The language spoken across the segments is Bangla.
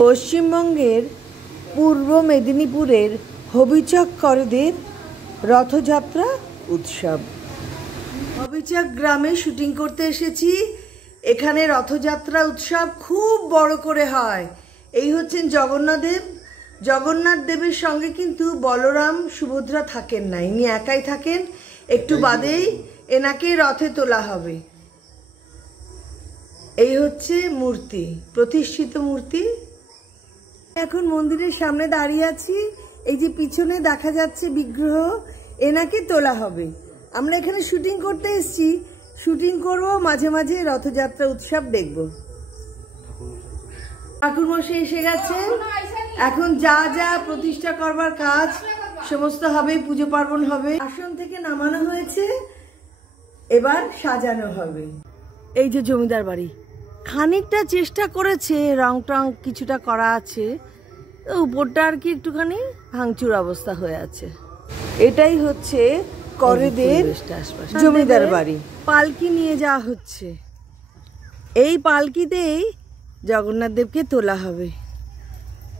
পশ্চিমবঙ্গের পূর্ব মেদিনীপুরের হবিচক করদের রথযাত্রা উৎসব। হবিচক গ্রামে শুটিং করতে এসেছি। এখানে রথযাত্রা উৎসব খুব বড় করে হয়। এই হচ্ছেন জগন্নাথ দেবের সঙ্গে কিন্তু বলরাম সুভদ্রা থাকেন না, ইনি একাই থাকেন। একটু বাদেই এনাকে রথে তোলা হবে। এই হচ্ছে মূর্তি, প্রতিষ্ঠিত মূর্তি। এখন মন্দিরের সামনে দাঁড়িয়ে আছি। এই যে পিছনে দেখা যাচ্ছে বিগ্রহ, এনাকে তোলা হবে। আমরা এখানে শুটিং করতে এসেছি, শুটিং করব, মাঝে মাঝে রথযাত্রা উৎসব দেখব। ঠাকুরমশাই এসে গেছেন। এখন যা যা প্রতিষ্ঠা করবার কাজ সমস্ত হবে, পুজো পার্বণ হবে। আসন থেকে নামানো হয়েছে, এবার সাজানো হবে। এই যে জমিদার বাড়ি, খানিকটা চেষ্টা করেছে, রং টং কিছুটা করা আছে, উপরটা আর কি একটুখানি ভাঙচুর অবস্থা হয়ে আছে। এটাই হচ্ছে করদের জমিদার বাড়ি। পালকি নিয়ে যাওয়া হচ্ছে। এই পালকিতেই জগন্নাথ দেবকে তোলা হবে।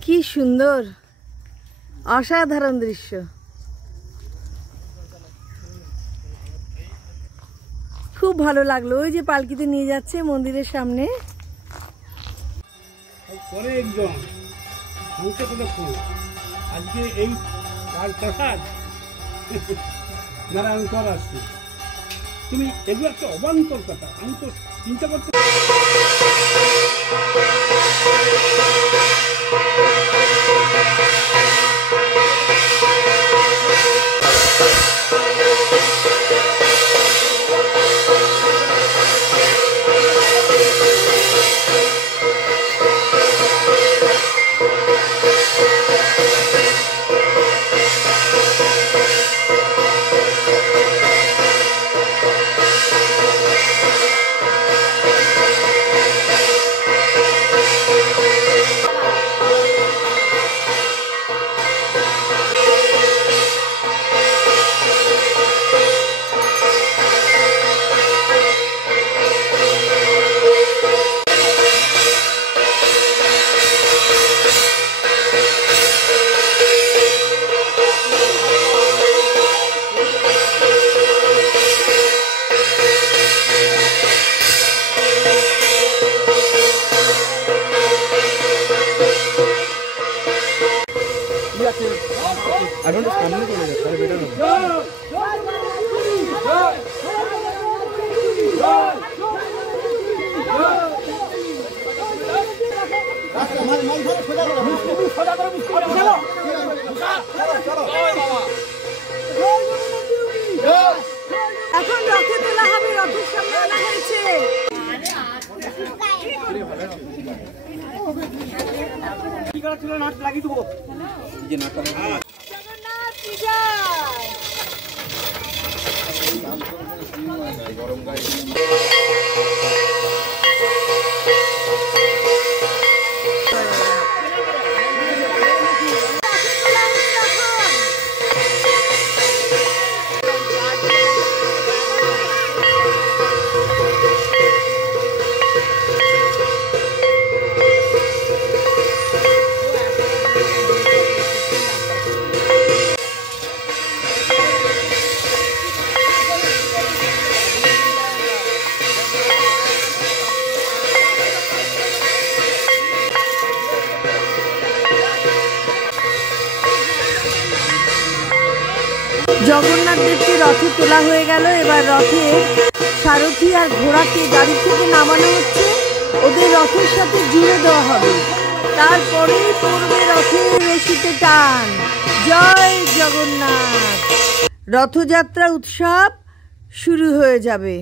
কি সুন্দর, অসাধারণ দৃশ্য। খুব ভালো লাগলো। ওই যে পালকিতে নিয়ে যাচ্ছে মন্দিরের সামনে। আজকে এই রাজপ্রাসাদ নারায়ণ কর আসছে। তুমি এগুলো একটা অবান্তর কথা, আমি তো চিন্তা করতে এখন রথে তোলা হবে। রথের সামনে আনা হয়েছে। জগন্নাথ দেবকে রথে তোলা হয়ে গেল। এবার রথের সারথি আর ঘোড়াকে গাড়ি থেকে নামানো হচ্ছে। ওদের রথের সাথে জুড়ে দেওয়া হবে। তারপরেই পড়বে রথের রশিতে টান। জয় জগন্নাথ। রথযাত্রা উৎসব শুরু হয়ে যাবে।